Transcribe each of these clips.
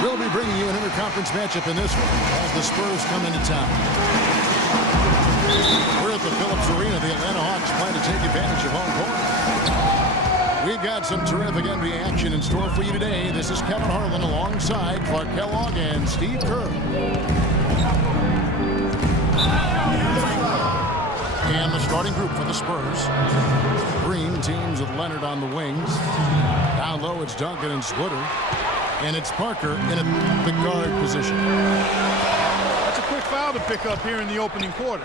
We'll be bringing you an interconference matchup in this one as the Spurs come into town. We're at the Phillips Arena. The Atlanta Hawks plan to take advantage of home court. We've got some terrific NBA action in store for you today. This is Kevin Harlan alongside Clark Kellogg and Steve Kerr. And the starting group for the Spurs. Green teams with Leonard on the wings. Down low, it's Duncan and Splitter. And it's Parker in the guard position. That's a quick foul to pick up here in the opening quarter.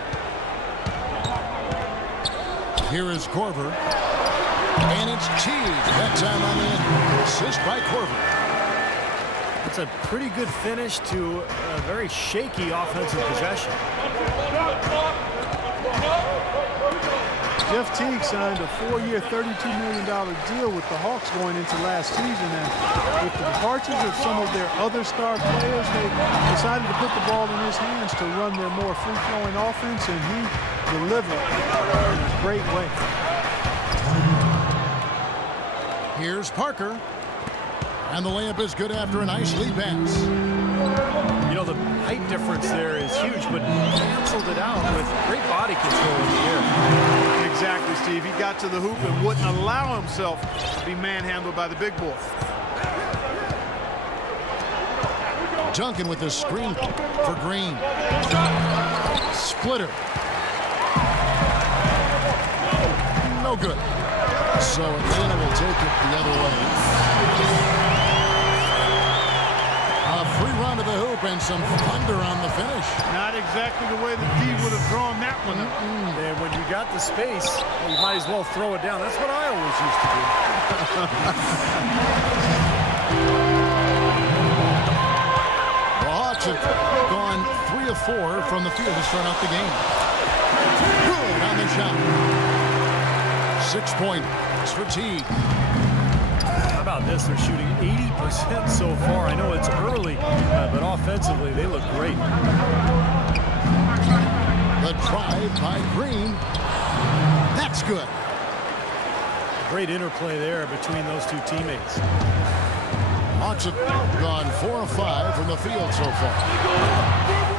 Here is Korver. And it's Teague. That time on the assist by Korver. It's a pretty good finish to a very shaky offensive possession. Jeff Teague signed a 4-year, $32 million deal with the Hawks going into last season. And with the departures of some of their other star players, they decided to put the ball in his hands to run their more free-flowing offense, and he delivered in a great way. Here's Parker. And the layup is good after a nice lead pass. You know, the height difference there is huge, but he canceled it out with great body control in the air. Exactly, Steve. He got to the hoop and wouldn't allow himself to be manhandled by the big boy. Duncan with the screen for Green. Splitter. No good. So Atlanta will take it the other way. A free run to the hoop and some thunder on the finish. Not exactly the way the D would have drawn that one up. And when you got the space, you might as well throw it down. That's what I always used to do. The Hawks have gone 3 of 4 from the field to start out the game. Good on the shot. 6 points for Teague. How about this? They're shooting 80% so far. I know it's early, but offensively, they look great. The drive by Green. That's good. Great interplay there between those two teammates. Hawks have gone 4 of 5 from the field so far.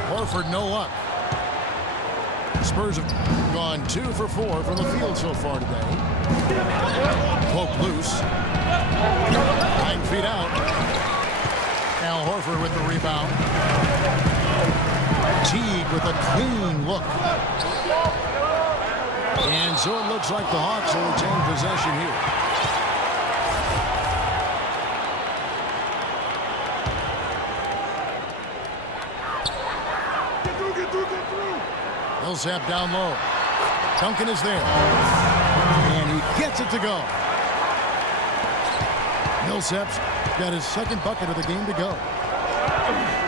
Horford, no luck. Spurs have gone 2 for 4 from the field so far today. Poke loose. 9 feet out. Al Horford with the rebound. Teague with a clean look. And so it looks like the Hawks will retain possession here. Millsap down low. Duncan is there. And he gets it to go. Millsap's got his second bucket of the game to go.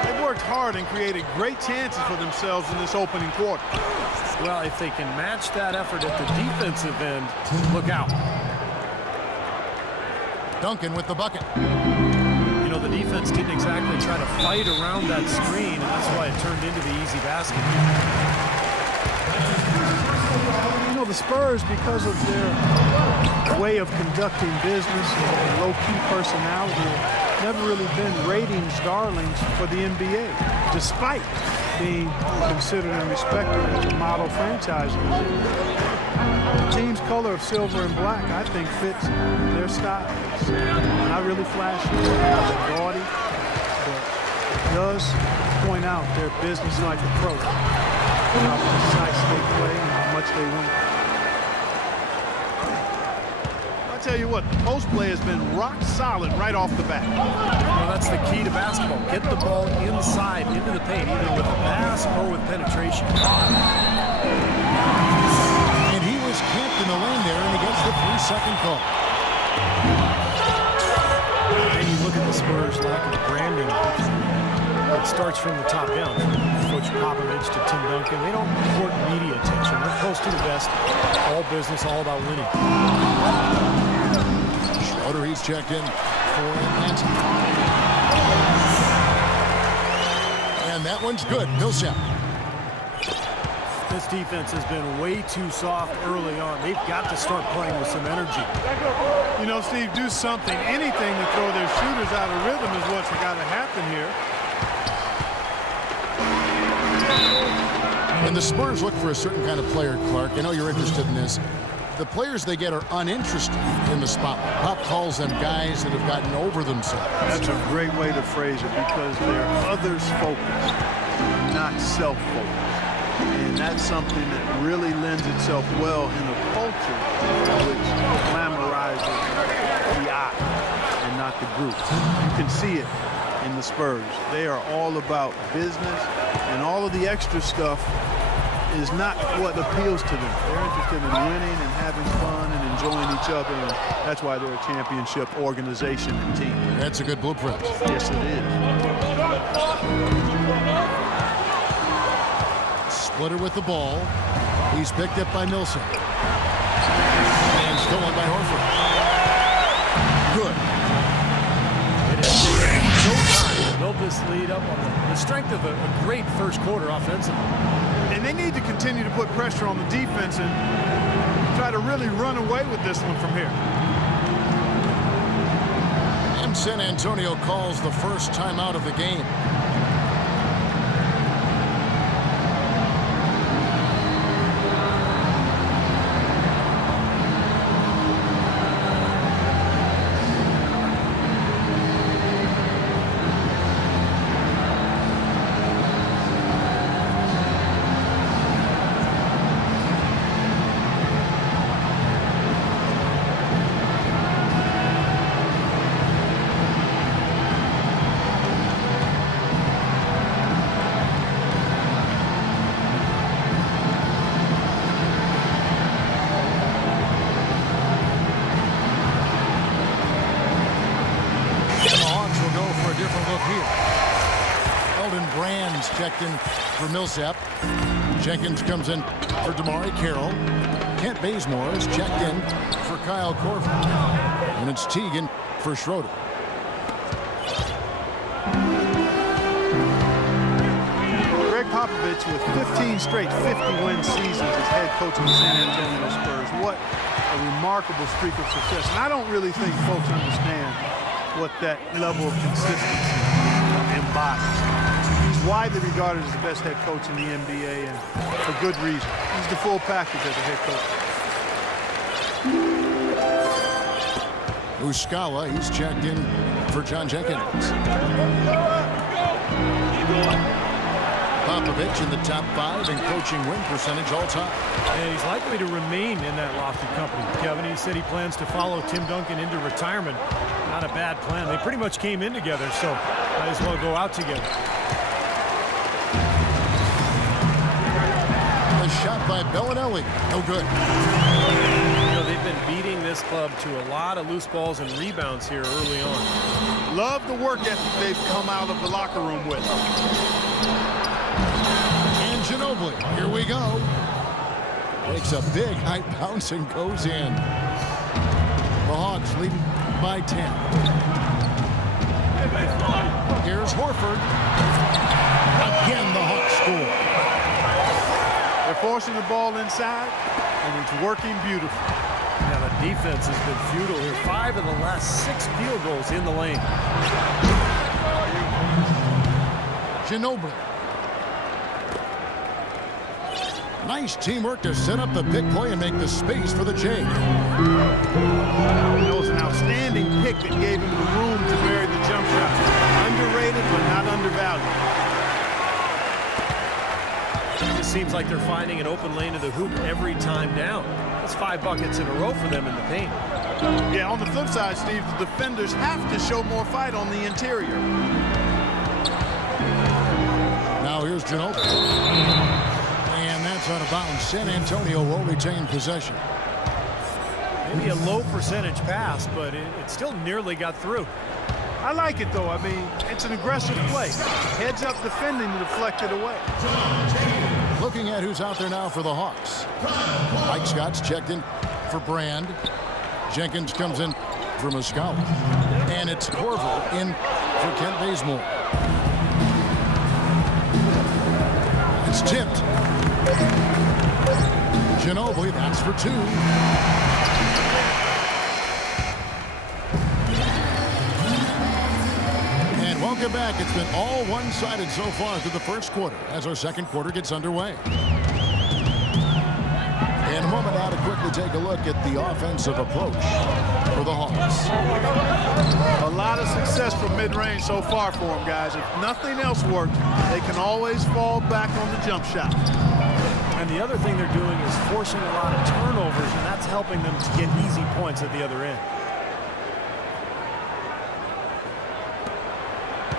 They've worked hard and created great chances for themselves in this opening quarter. Well, if they can match that effort at the defensive end, look out. Duncan with the bucket. You know, the defense didn't exactly try to fight around that screen, and that's why it turned into the easy basket. You know, the Spurs, because of their way of conducting business and low-key personality, have never really been ratings darlings for the NBA, despite being considered and respected as a model franchise. The team's color of silver and black, I think, fits their style. It's not really flashy, not gaudy, but it does point out their business-like approach, how precise they play and how much they win. I'll tell you what, the post play has been rock solid right off the bat. Well, that's the key to basketball. Get the ball inside, into the paint, either with a pass or with penetration. And he was camped in the lane there, and he gets the 3-second call. And you look at the Spurs' lack of branding. It starts from the top down. Coach Popovich to Tim Duncan. They don't court media attention. They're close to the best. All business, all about winning. Schroeder, he's checked in for Atlanta. And that one's good. Millsap. This defense has been way too soft early on. They've got to start playing with some energy. You know, Steve, do something, anything to throw their shooters out of rhythm is what's got to happen here. When the Spurs look for a certain kind of player, Clark, I know you're interested in this. The players they get are uninterested in the spotlight. Pop calls them guys that have gotten over themselves. That's a great way to phrase it, because they're others focused, not self-focused. And that's something that really lends itself well in a culture which glamorizes the eye and not the group. You can see it in the Spurs. They are all about business, and all of the extra stuff is not what appeals to them. They're interested in winning and having fun and enjoying each other, and that's why they're a championship organization and team. That's a good blueprint. Yes, it is. Splitter with the ball. He's picked up by Millsap. And stolen by Horford. Good. It has taken no time to build this lead up on the strength of a great first quarter offensively. And they need to continue to put pressure on the defense and try to really run away with this one from here. And San Antonio calls the first timeout of the game. Checked in for Millsap. Jenkins comes in for Damari Carroll. Kent Bazemore is checked in for Kyle Korver. And it's Teagan for Schroeder. Greg Popovich with 15 straight 50-win seasons as head coach of the San Antonio Spurs. What a remarkable streak of success. And I don't really think folks understand what that level of consistency embodies. Widely regarded as the best head coach in the NBA, and for good reason. He's the full package as a head coach. Uskawa, he's checked in for John Jenkins. Popovich in the top 5 in coaching win percentage all time. And he's likely to remain in that lofty company. Kevin, he said he plans to follow Tim Duncan into retirement. Not a bad plan. They pretty much came in together, so might as well go out together. A shot by Bellinelli. No good. You know, they've been beating this club to a lot of loose balls and rebounds here early on. Love the work ethic they've come out of the locker room with. And Ginobili, here we go. Takes a big high bounce and goes in. The Hawks leading by 10. Here's Horford. Again, the Hawks score. They're forcing the ball inside, and it's working beautifully. Yeah, the defense has been futile here. 5 of the last 6 field goals in the lane. Ginobili. Nice teamwork to set up the big play and make the space for the J. That was an outstanding pick that gave him the room to bury the jump shot. Underrated, but not undervalued. It just seems like they're finding an open lane to the hoop every time down. That's 5 buckets in a row for them in the paint. Yeah, on the flip side, Steve, the defenders have to show more fight on the interior. Now here's Ginobili. And that's out of bounds. San Antonio will retain possession. Maybe a low percentage pass, but it still nearly got through. I like it, though. I mean, it's an aggressive play. Heads up defending to deflect it away. Looking at who's out there now for the Hawks. Mike Scott's checked in for Brand. Jenkins comes in for Muscala. And it's Korver in for Kent Bazemore. It's tipped. Ginobili, that's for 2. And welcome back. It's been all one-sided so far through the first quarter as our second quarter gets underway. In a moment now to quickly take a look at the offensive approach for the Hawks. A lot of success from mid-range so far for them, guys. If nothing else works, they can always fall back on the jump shot. And the other thing they're doing is forcing a lot of turnovers, and that's helping them to get easy points at the other end.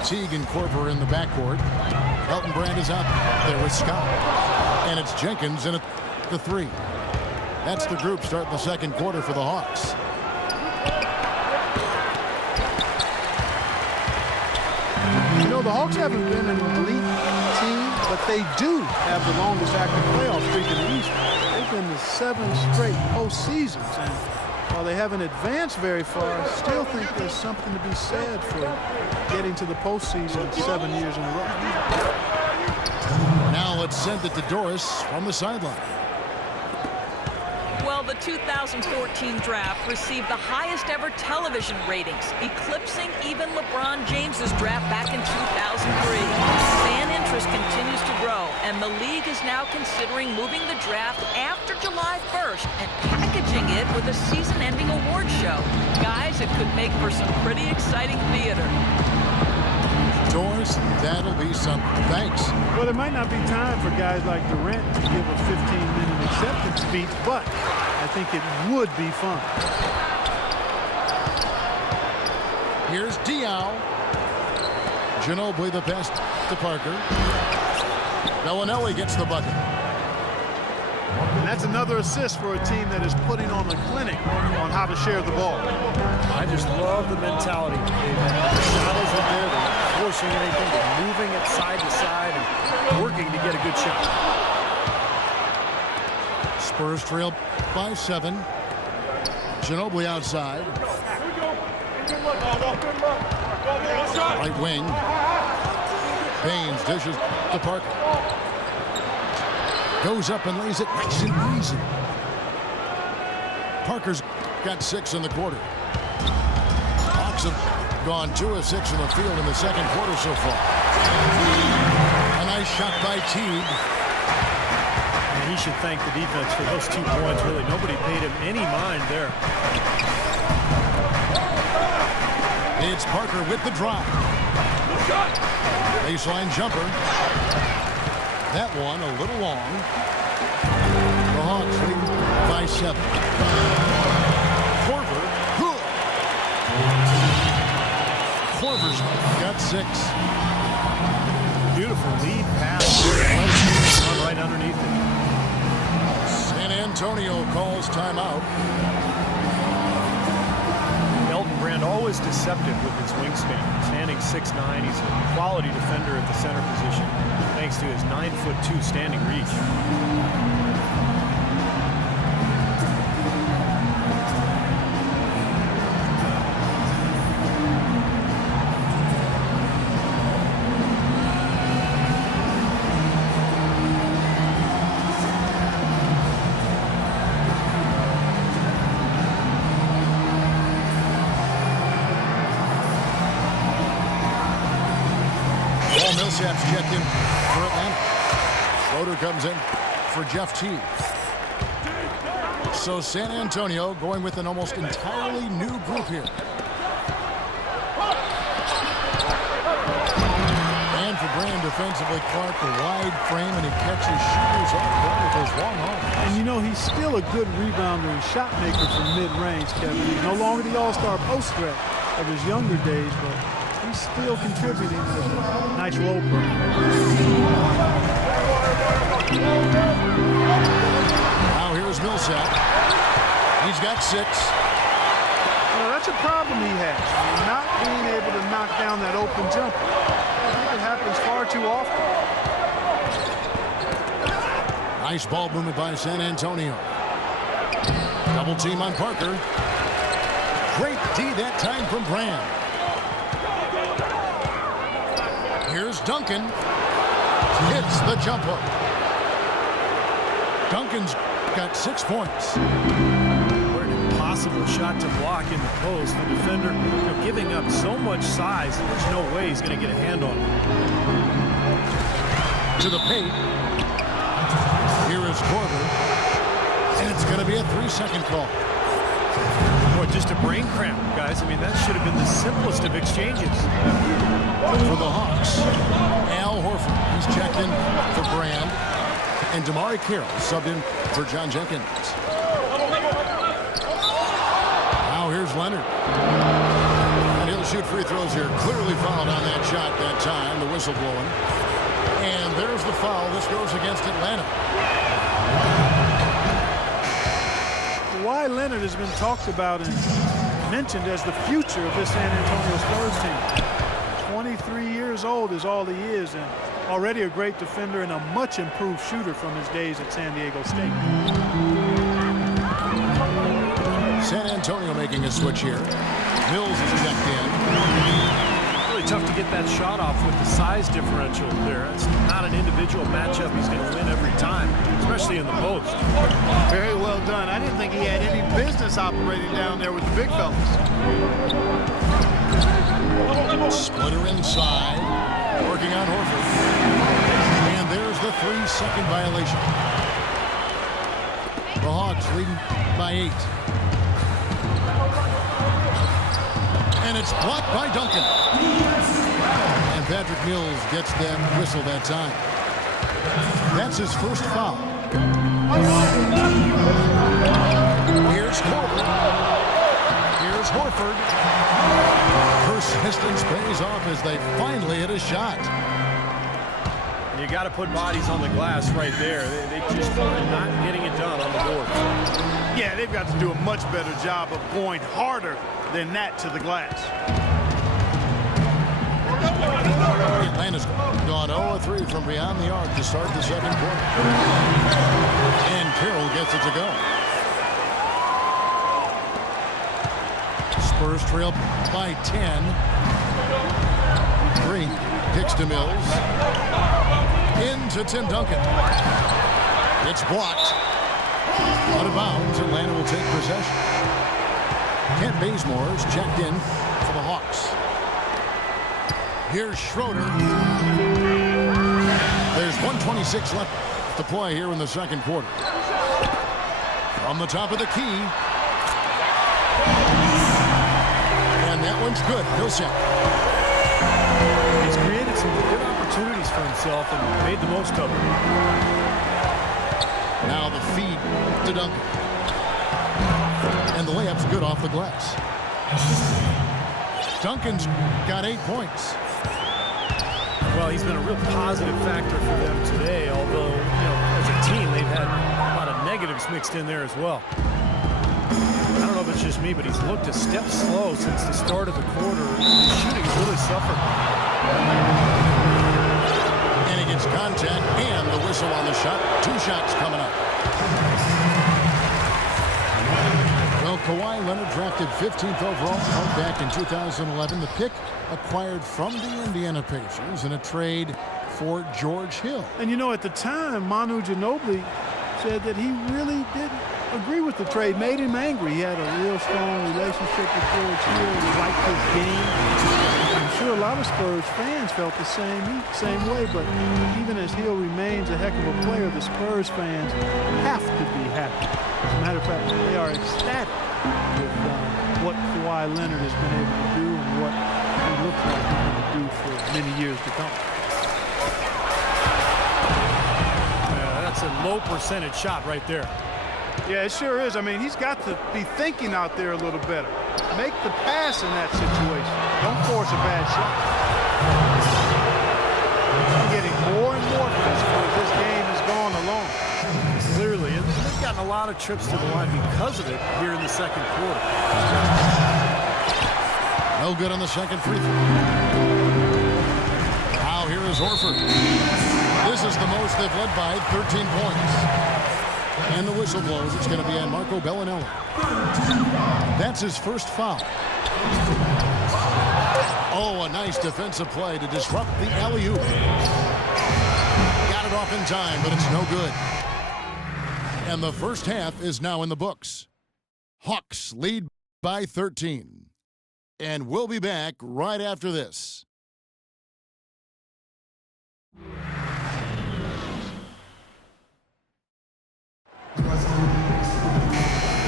Teague and Korver in the backcourt. Elton Brand is out there with Scott. And it's Jenkins in at the 3. That's the group starting the second quarter for the Hawks. You know, the Hawks haven't been an elite team, but they do have the longest active playoff streak in the East. They've been to 7 straight postseasons, and while they haven't advanced very far, I still think there's something to be said for getting to the postseason 7 years in a row. Now let's send it to Doris from the sideline. Well, the 2014 draft received the highest ever television ratings, eclipsing even LeBron James's draft back in 2003. Fan interest continues to grow, and the league is now considering moving the draft after July 1st and packaging it with a season-ending award show. Guys, it could make for some pretty exciting theater. Doris, that'll be something. Thanks. Well, there might not be time for guys like Durant to give a 15-minute acceptance speech, but I think it would be fun. Here's Diaw. Ginobili the pass to Parker. Bellinelli gets the bucket. And that's another assist for a team that is putting on a clinic on how to share the ball. I just love the mentality. The shot isn't there. They're not forcing anything. They're moving it side to side and working to get a good shot. Spurs trail by 7. Ginobili outside. Right wing. Baines dishes to Parker. Goes up and lays it nice and easy. Parker's got 6 in the quarter. Hawks have gone 2 of 6 in the field in the second quarter so far. A nice shot by Teague. And he should thank the defense for those 2 points. Really, nobody paid him any mind there. It's Parker with the drive. Baseline jumper. That one a little long. The Hawks lead by 7. Korver. Good. Korver's got 6. Beautiful lead pass. Right underneath it. San Antonio calls timeout. Elton Brand always deceptive with his wingspan. Standing 6'9", he's a quality defender at the center position, thanks to his 9'2" standing reach. Millsap's checked in for Atlanta. Schroeder comes in for Jeff Teague. So San Antonio going with an almost entirely new group here. And for Brand defensively, Clark, the wide frame, and he catches shooters off guard with those long arms. And you know, he's still a good rebounder and shot maker from mid-range, Kevin. He's no longer the all-star post threat of his younger days, but he's still contributing as a nice role player. Now here's Millsap. He's got 6. Well, that's a problem he has. Not being able to knock down that open jumper. I think it happens far too often. Nice ball movement by San Antonio. Double team on Parker. Great D that time from Brand. Here's Duncan. Hits the jump hook. Duncan's got 6 points. What an impossible shot to block in the post. The defender, giving up so much size, there's no way he's going to get a hand on it. To the paint. Here is Korver. And it's going to be a 3-second call. Boy, just a brain cramp, guys. I mean, that should have been the simplest of exchanges. For the Hawks, Al Horford. He's checked in for Brand. And Damari Carroll subbed in for John Jenkins. Now here's Leonard. And he'll shoot free throws here. Clearly fouled on that shot that time. The whistle blowing. And there's the foul. This goes against Atlanta. Kawhi Leonard has been talked about and mentioned as the future of this San Antonio Spurs team. 23 years old is all he is, and already a great defender and a much improved shooter from his days at San Diego State. San Antonio making a switch here. Mills is checked in. Really tough to get that shot off with the size differential there. It's not an individual matchup he's going to win every time, especially in the post. Very well done. I didn't think he had any business operating down there with the big fellas. Splitter inside. Working on Horford. And there's the 3-second violation. The Hawks leading by 8. And it's blocked by Duncan. And Patrick Mills gets that whistle that time. That's his first foul. Here's Horford. Here's Horford. Persistence pays off as they finally hit a shot. You got to put bodies on the glass right there. They just are not getting it done on the board. Yeah, they've got to do a much better job of going harder than that to the glass. Atlanta's gone 0-3 from beyond the arc to start the second quarter. And Carroll gets it to go. Spurs trail by 10. Green kicks to Mills. Into Tim Duncan. It's blocked. Out of bounds. Atlanta will take possession. Kent Bazemore's checked in for the Hawks. Here's Schroeder. There's 1:26 left to play here in the second quarter. From the top of the key. And that one's good. Millsap. He's created some good opportunities for himself and made the most of them. Now the feed to Duncan. And the layup's good off the glass. Duncan's got 8 points. Well, he's been a real positive factor for them today, although, as a team, they've had a lot of negatives mixed in there as well. I don't know if it's just me, but he's looked a step slow since the start of the quarter. His shooting has really suffered. And he gets contact and the whistle on the shot. 2 shots coming up. Well, Kawhi Leonard drafted 15th overall back in 2011. The pick acquired from the Indiana Pacers in a trade for George Hill. And at the time, Manu Ginobili said that he really didn't agree with the trade, made him angry. He had a real strong relationship with George Hill. He liked his game. I'm sure a lot of Spurs fans felt the same way, but even as Hill remains a heck of a player, the Spurs fans have to be happy. As a matter of fact, they are ecstatic with what Kawhi Leonard has been able to do and what he looks like he's going to do for many years to come. That's a low percentage shot right there. Yeah, it sure is. I mean, he's got to be thinking out there a little better. Make the pass in that situation. Don't force a bad shot. He's getting more and more physical as this game has gone along. Clearly, and they've gotten a lot of trips to the line because of it here in the second quarter. No good on the second free throw. Now here is Horford. This is the most they've led by, 13 points. And the whistle blows. It's going to be on Marco Bellinelli. That's his first foul. Oh, a nice defensive play to disrupt the alley-oop. Got it off in time, but it's no good. And the first half is now in the books. Hawks lead by 13. And we'll be back right after this.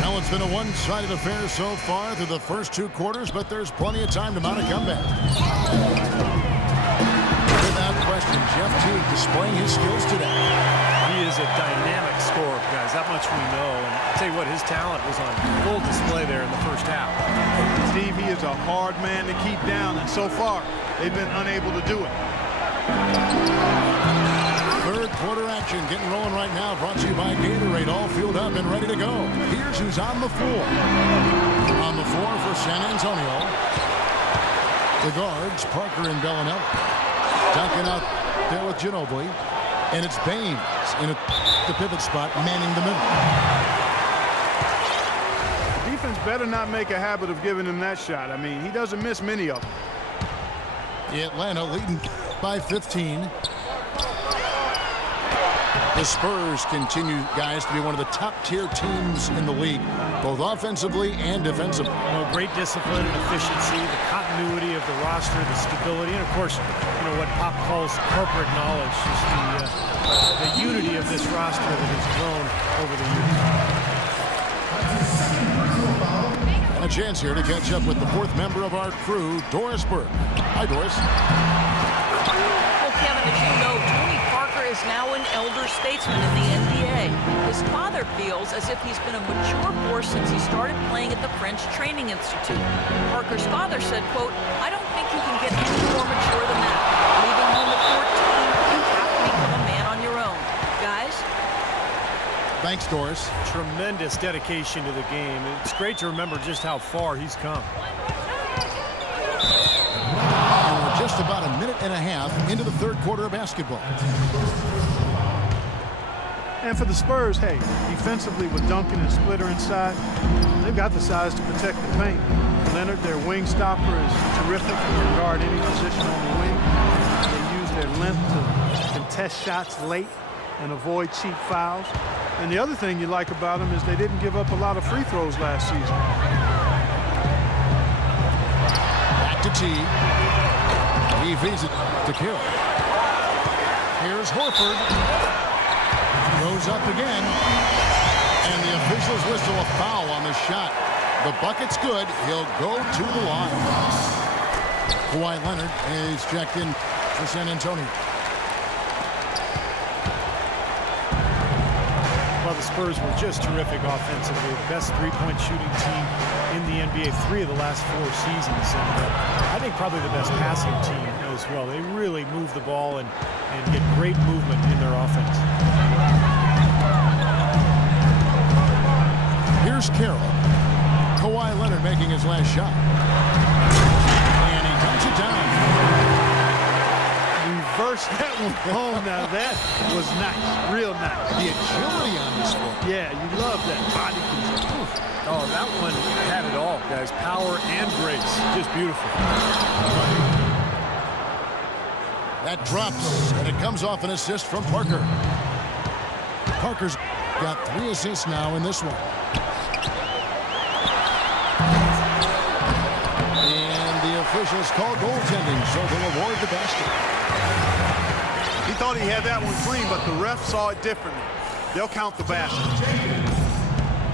Now it's been a one-sided affair so far through the first 2 quarters, but there's plenty of time to mount a comeback. Without question, Jeff Teague displaying his skills today. He is a dynamic scorer, guys. That much we know. And I'll tell you what, his talent was on full display there in the first half. Steve, he is a hard man to keep down, and so far, they've been unable to do it. Third quarter action getting rolling right now, brought to you by Gatorade, all fueled up and ready to go. Here's who's on the floor. On the floor for San Antonio, the guards, Parker and Bellinelli. Duncan out there with Ginobili, and it's Baines in the pivot spot, manning the middle. Defense better not make a habit of giving him that shot. I mean, he doesn't miss many of them. Atlanta leading by 15. The Spurs continue, guys, to be one of the top-tier teams in the league, both offensively and defensively. Well, great discipline and efficiency, the continuity of the roster, the stability, and, of course, you know, what Pop calls corporate knowledge, just the unity of this roster that has grown over the years. And a chance here to catch up with the 4th member of our crew, Doris Burke. Hi, Doris. Well, Kevin, as you know, Tony Parker is now an elder statesman in the NBA. His father feels as if he's been a mature force since he started playing at the French Training Institute. Parker's father said, quote, "I don't think you can get any more mature than that. Leaving home at 14, you have to become a man on your own." Guys? Thanks, Doris. Tremendous dedication to the game. It's great to remember just how far he's come. And we're just about a minute and a half into the third quarter of basketball. And for the Spurs, hey, defensively with Duncan and Splitter inside, they've got the size to protect the paint. Leonard, their wing stopper, is terrific. He can guard any position on the wing. They use their length to contest shots late and avoid cheap fouls. And the other thing you like about them is they didn't give up a lot of free throws last season. Back to T. He feeds it to Kill. Here's Horford. Goes up again. And the officials whistle a foul on the shot. The bucket's good. He'll go to the line. Kawhi Leonard is checked in for San Antonio. Well, the Spurs were just terrific offensively. The best three-point shooting team in the NBA 3 of the last 4 seasons. And I think probably the best passing team as well. They really move the ball and get great movement in their offense. Here's Carroll. Kawhi Leonard making his last shot. And he dunks it down. Reverse that one home. Now that was nice. Real nice. The agility on this one. Yeah, you love that body control. Oh, that one had it all, guys. Power and grace. Just beautiful. That drops, and it comes off an assist from Parker. Parker's got 3 assists now in this one. And the officials call goaltending, so they'll award the basket. He thought he had that one clean, but the ref saw it differently. They'll count the basket.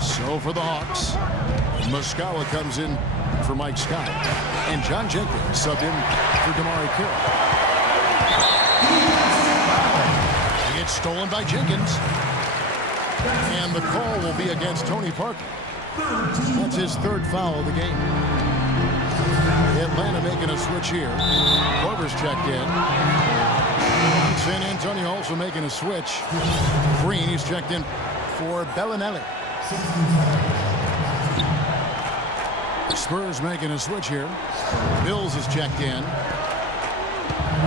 So for the Hawks, Muscala comes in for Mike Scott, and John Jenkins subbed in for Damari Carroll. He gets stolen by Jenkins, and the call will be against Tony Parker. That's his 3rd foul of the game. Atlanta making a switch here. Korver's checked in. San Antonio also making a switch. Green, he's checked in for Bellinelli. Spurs making a switch here. Mills is checked in.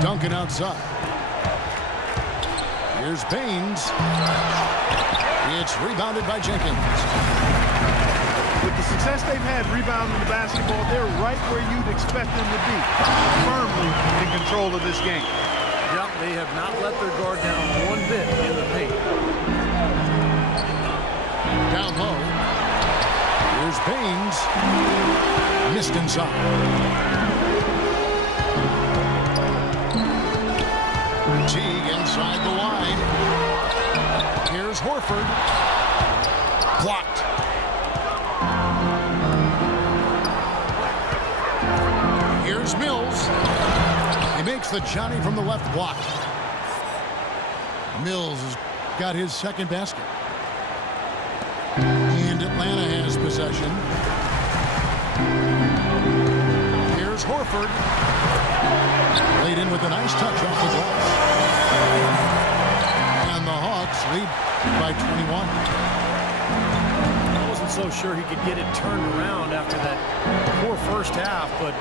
Duncan outside. Here's Baines. It's rebounded by Jenkins. With the success they've had rebounding the basketball, they're right where you'd expect them to be. Firmly in control of this game. Yep, they have not let their guard down one bit in the paint. Missed inside. Teague inside the line. Here's Horford. Blocked. Here's Mills. He makes the Johnny from the left block. Mills has got his second basket. And Atlanta has possession. Here's Horford. Laid in with a nice touch off the glass. And the Hawks lead by 21. I wasn't so sure he could get it turned around after that poor first half, but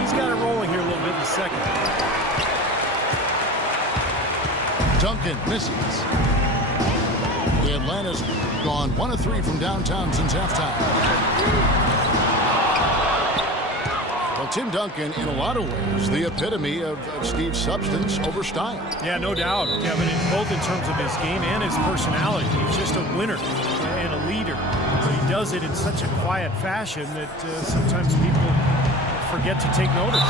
he's got it rolling here a little bit in the second. Duncan misses. The Atlanta's gone 1 of 3 from downtown since halftime. Well, Tim Duncan, in a lot of ways, the epitome of Steve's substance over style. Yeah, no doubt, Kevin, both in terms of his game and his personality. He's just a winner and a leader. But he does it in such a quiet fashion that sometimes people forget to take notice.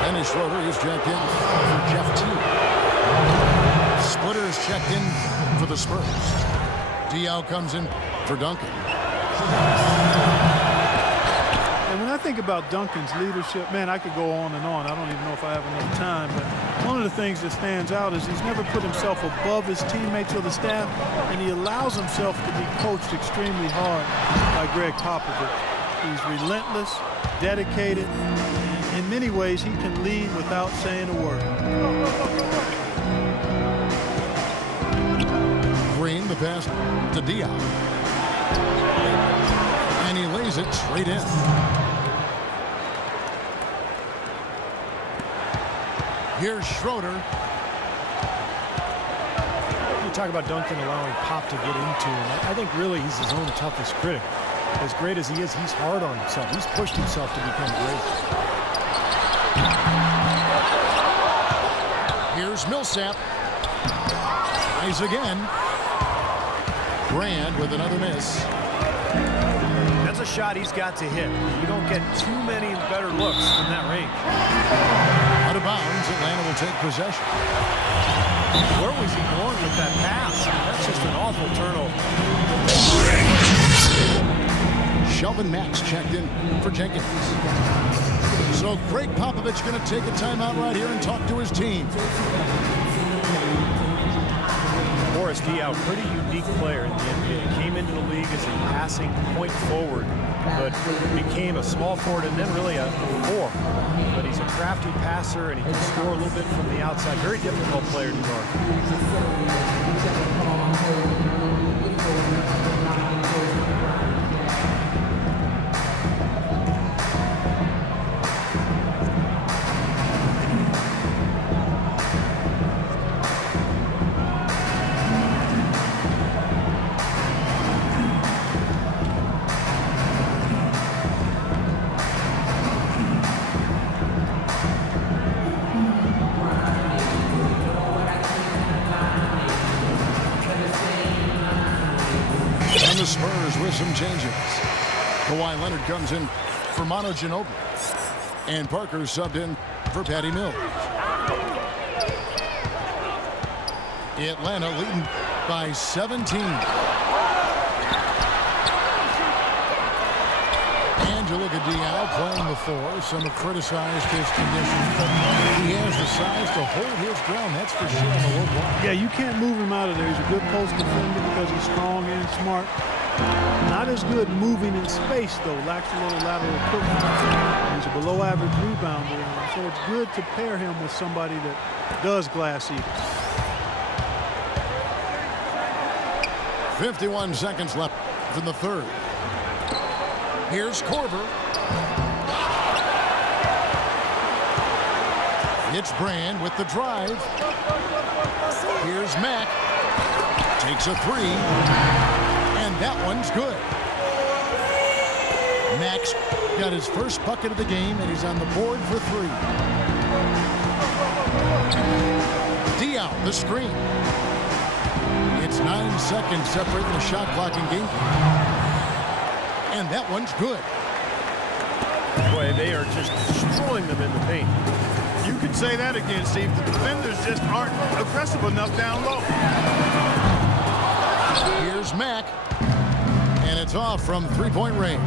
Dennis Schroeder is checked in for Jeff Teague. Splitter is checked in for the Spurs. Diaw comes in for Duncan. And when I think about Duncan's leadership, man, I could go on and on. I don't even know if I have enough time. But one of the things that stands out is he's never put himself above his teammates or the staff, and he allows himself to be coached extremely hard by Greg Popovich. He's relentless, dedicated. In many ways, he can lead without saying a word. Green, the pass to Diaw. And he lays it straight in. Here's Schroeder. You talk about Duncan allowing Pop to get into him. I think really he's his own toughest critic. As great as he is, he's hard on himself. He's pushed himself to become great. Here's Millsap. Tries again. Brand with another miss. That's a shot he's got to hit. You don't get too many better looks from that range. Out of bounds, Atlanta will take possession. Where was he going with that pass? That's just an awful turnover. Shelvin Max checked in for Jenkins. So Greg Popovich going to take a timeout right here and talk to his team. Boris Diaw, pretty unique player in the NBA. Came into the league as a passing point forward, but became a small forward and then really a 4. But he's a crafty passer and he can score a little bit from the outside. Very difficult player to guard. The Spurs with some changes. Kawhi Leonard comes in for Manu Ginobili. And Parker subbed in for Patty Mills. Atlanta leading by 17. And you look at Diaw playing the 4. Some have criticized his condition, but he has the size to hold his ground. That's for sure on the low block. Yeah, you can't move him out of there. He's a good post defender because he's strong and smart. Not as good moving in space, though. Lacks a little lateral quickness. He's a below-average rebounder, so it's good to pair him with somebody that does glass eat. 51 seconds left in the third. Here's Korver. It's Brand with the drive. Here's Mack. Takes a 3. And that one's good. Max got his first bucket of the game, and he's on the board for 3. Diaw, the screen. It's 9 seconds separating the shot clock and game. And that one's good. Boy, they are just destroying them in the paint. You could say that again, Steve. The defenders just aren't aggressive enough down low. Here's Mack. And it's off from three-point range.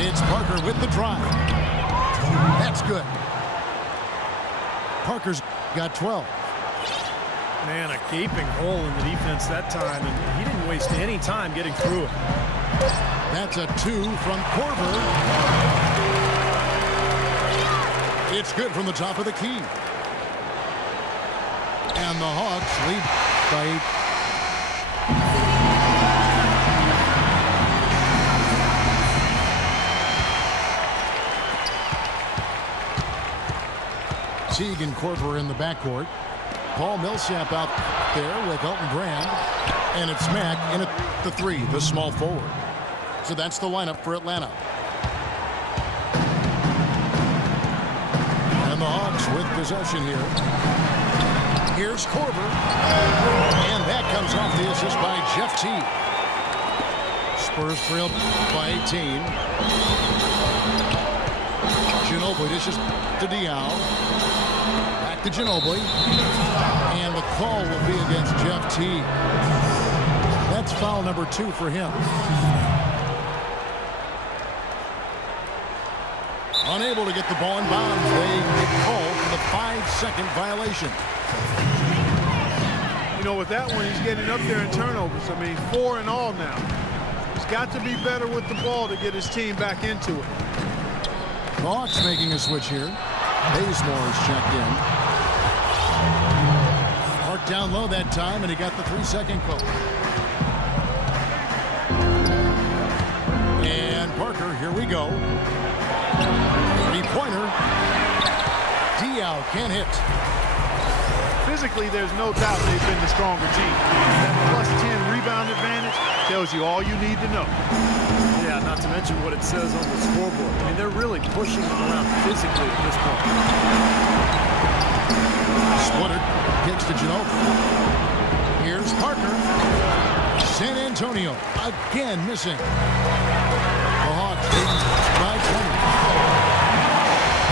It's Parker with the drive. That's good. Parker's got 12. Man, a gaping hole in the defense that time, and he didn't waste any time getting through it. That's a 2 from Korver. It's good from the top of the key. And the Hawks lead by 8. Teague and Korver in the backcourt. Paul Millsap out there with Elton Brand. And it's Mack in at the 3, the small forward. So that's the lineup for Atlanta. And the Hawks with possession here. Here's Korver. And that comes off the assist by Jeff Teague. Spurs trail by 18. Ginobili dishes to Diaw. Back to Ginobili. And the call will be against Jeff Teague. That's foul number 2 for him. Unable to get the ball in bounds. They get called for the 5-second violation. You know, with that one, he's getting up there in turnovers. I mean, 4 in all now. He's got to be better with the ball to get his team back into it. The Hawks making a switch here. Bazemore is checked in. Hart down low that time, and he got the 3-second call. And Parker, here we go. Three-pointer. Diaw can't hit. Physically, there's no doubt they've been the stronger team. That +10 rebound advantage tells you all you need to know. Yeah, not to mention what it says on the scoreboard. I mean, they're really pushing them around physically at this point. Splitter kicks to Ginobili. Here's Parker. San Antonio again missing. The Hawks leading by 20.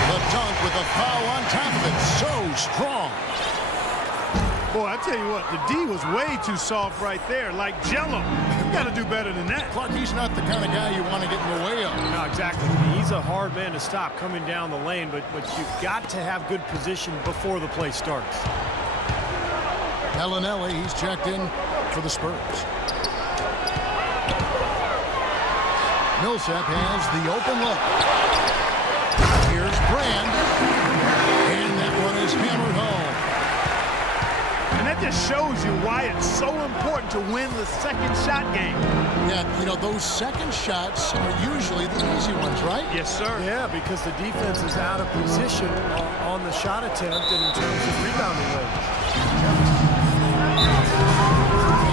The dunk with a foul on top of it. So strong. Boy, I tell you what, the D was way too soft right there, like Jello. You got to do better than that. Clark, he's not the kind of guy you want to get in the way of. No, exactly. He's a hard man to stop coming down the lane, but you've got to have good position before the play starts. Bellinelli, he's checked in for the Spurs. Millsap has the open look. Here's Brand. And that one is hammered home. And that just shows you why it's so important to win the second shot game. Yeah, you know, those second shots are usually the easy ones, right? Yes, sir. Yeah, because the defense is out of position on the shot attempt and in terms of rebounding range.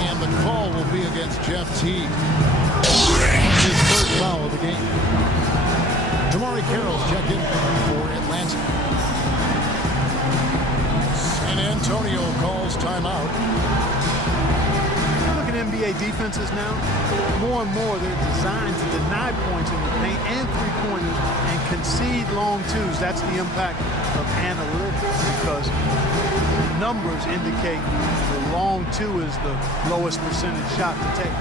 And the call will be against Jeff Teague. His first foul of the game. Damari Carroll's checked in for Atlanta. San Antonio calls timeout. Look at NBA defenses now. More and more, they're designed to deny points in the paint and three-pointers and concede long twos. That's the impact of analytics because the numbers indicate the long two is the lowest percentage shot to take.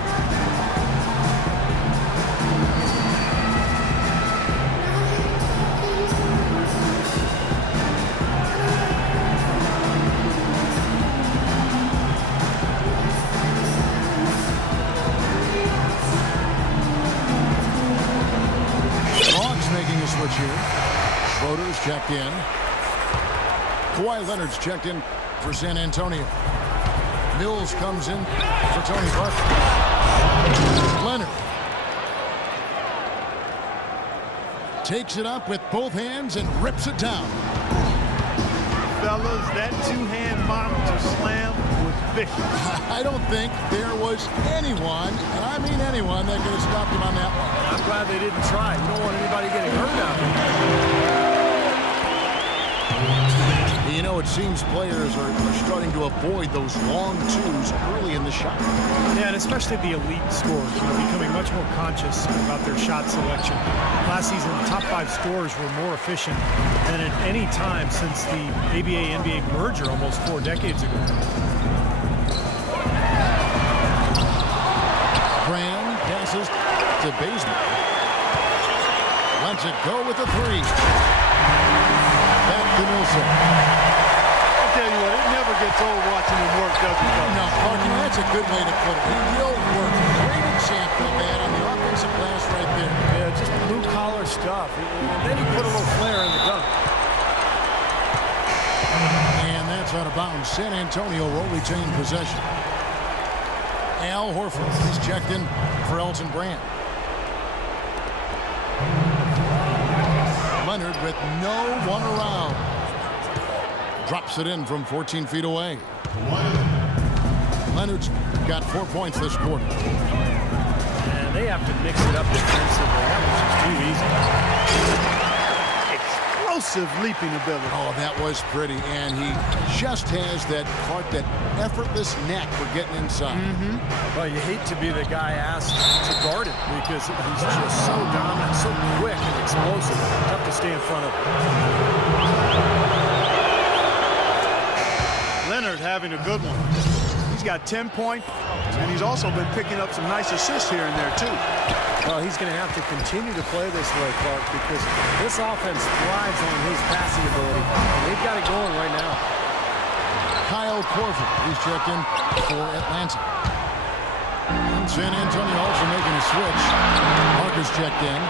Switch here. Schroeder's checked in. Kawhi Leonard's checked in for San Antonio. Mills comes in for Tony Parker. Leonard takes it up with both hands and rips it down. Fellas, that two-hand monitor slam was vicious. I don't think there was anyone, and I mean anyone, that could have stopped him on that one. I'm glad they didn't try. You don't want anybody getting hurt out here. You know, it seems players are starting to to avoid those long twos early in the shot. Yeah, and especially the elite scorers, becoming much more conscious about their shot selection. Last season, the top 5 scorers were more efficient than at any time since the ABA-NBA merger almost 4 decades ago. Graham passes to Bazemore. Lets it go with a 3. Back to Nilsson. I'll tell you what, it never gets old watching him work, does it? No, Clark, that's a good way to put it. Real work. Great example of that on the offensive glass right there. Yeah, just blue-collar stuff. And then he put a little flair in the dunk. And that's out of bounds. San Antonio will retain possession. Al Horford is checked in for Elton Brand. Leonard with no one around. Drops it in from 14 feet away. Leonard's got 4 points this quarter. And they have to mix it up defensively. That was just too easy. Explosive leaping ability. Oh, that was pretty. And he just has that effortless knack for getting inside. Well, you hate to be the guy asked to guard him because he's just so dominant, so quick and explosive. Tough to stay in front of him. Leonard having a good one. He's got 10 points, and he's also been picking up some nice assists here and there, too. Well, he's going to have to continue to play this way, Clark, because this offense thrives on his passing ability. And they've got it going right now. Kyle Korver, he's checked in for Atlanta. And San Antonio also making a switch. Parker's checked in.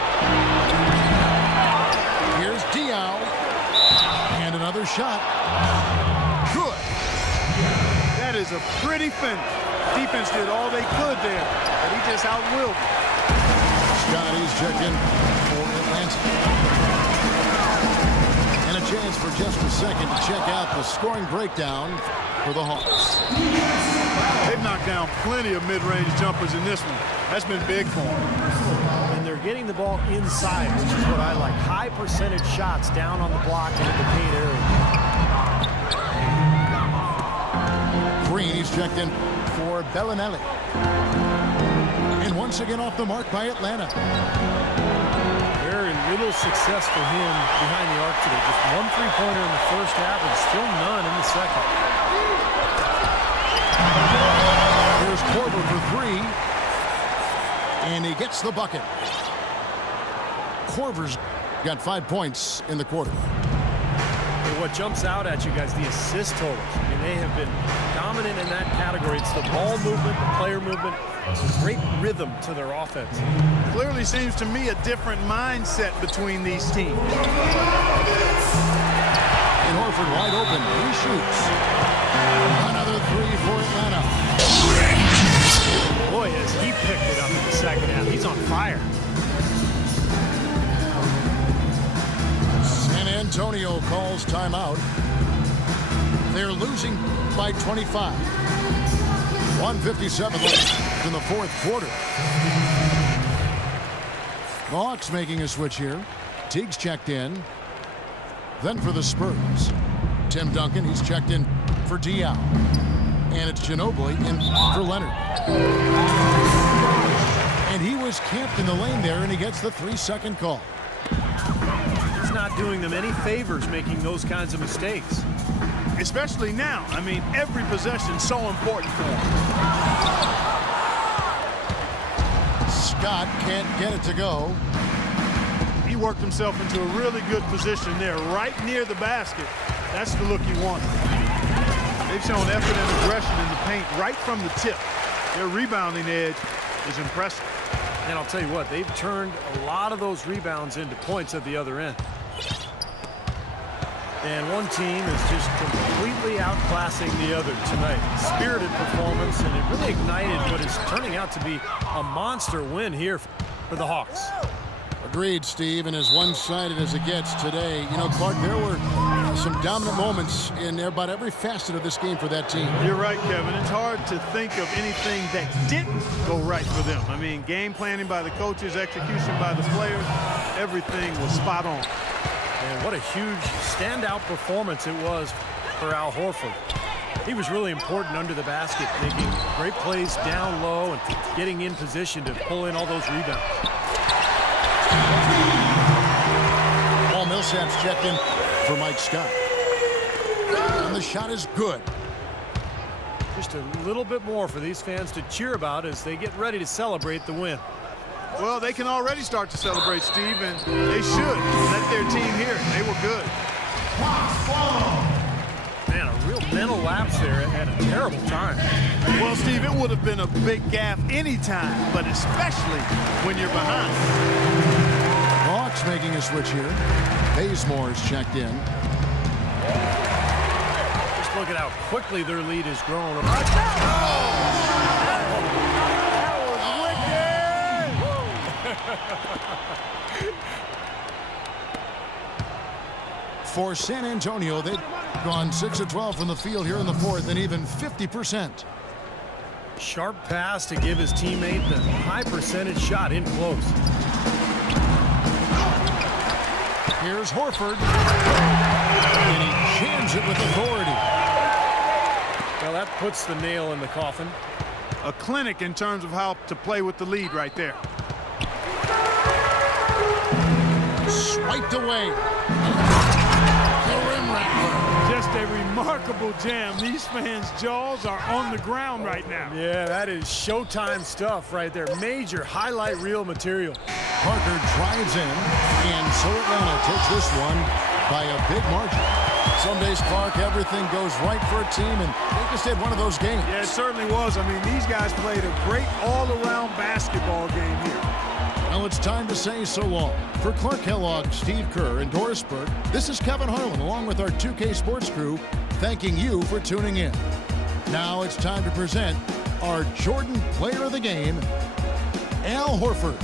Here's Diaw. And another shot. Good. That is a pretty finish. Defense did all they could there, but he just outwilled them. Scotty's checked in for Atlanta. And a chance for just a second to check out the scoring breakdown for the Hawks. They've knocked down plenty of mid-range jumpers in this one. That's been big for them. And they're getting the ball inside, which is what I like. High percentage shots down on the block and in the paint area. Green, he's checked in for Bellinelli. And once again off the mark by Atlanta. Very little success for him behind the arc today. Just 1 3-pointer in the first half and still none in the second. Here's Korver for 3. And he gets the bucket. Korver's got 5 points in the quarter. But what jumps out at you guys, the assist totals. I mean, they have been dominant in that category. It's the ball movement, the player movement. Great rhythm to their offense. Clearly seems to me a different mindset between these teams. And Horford wide open. He shoots. Another 3 for Atlanta. Boy, has he picked it up in the second half. He's on fire. San Antonio calls timeout. They're losing by 25. 1:57 left in the fourth quarter. The Hawks making a switch here. Teague's checked in. Then for the Spurs, Tim Duncan, he's checked in for Diaw. And it's Ginobili in for Leonard. And he was camped in the lane there, and he gets the 3-second call. He's not doing them any favors making those kinds of mistakes. Especially now. I mean, every possession so important for him. Scott can't get it to go. He worked himself into a really good position there, right near the basket. That's the look he wanted. They've shown effort and aggression in the paint right from the tip. Their rebounding edge is impressive. And I'll tell you what, they've turned a lot of those rebounds into points at the other end. And one team is just completely outclassing the other tonight. Spirited performance, and it really ignited what is turning out to be a monster win here for the Hawks. Agreed, Steve, and as one-sided as it gets today. You know, Clark, there were some dominant moments in about every facet of this game for that team. You're right, Kevin. It's hard to think of anything that didn't go right for them. I mean, game planning by the coaches, execution by the players, everything was spot on. And what a huge standout performance it was for Al Horford. He was really important under the basket, making great plays down low and getting in position to pull in all those rebounds. Paul Millsap's checked in for Mike Scott. And the shot is good. Just a little bit more for these fans to cheer about as they get ready to celebrate the win. Well, they can already start to celebrate, Steve, and they should let their team hear it. They were good. Man, a real mental lapse there at a terrible time. Well, Steve, it would have been a big gaffe any time, but especially when you're behind. Hawks making a switch here. Bazemore's checked in. Just look at how quickly their lead has grown. For San Antonio, they've gone 6 of 12 from the field here in the fourth and even 50%. Sharp pass to give his teammate the high percentage shot in close. Here's Horford. And he jams it with authority. Well, that puts the nail in the coffin. A clinic in terms of how to play with the lead right there. Swiped away. The rim rattler. Just a remarkable jam. These fans' jaws are on the ground right now. Yeah, that is Showtime stuff right there. Major highlight reel material. Parker drives in, and so Atlanta takes this one by a big margin. Some days, Clark, everything goes right for a team, and they just had one of those games. Yeah, it certainly was. I mean, these guys played a great all-around basketball game here. Well, it's time to say so long. For Clark Kellogg, Steve Kerr, and Doris Burke, this is Kevin Harlan, along with our 2K Sports crew, thanking you for tuning in. Now it's time to present our Jordan Player of the Game, Al Horford.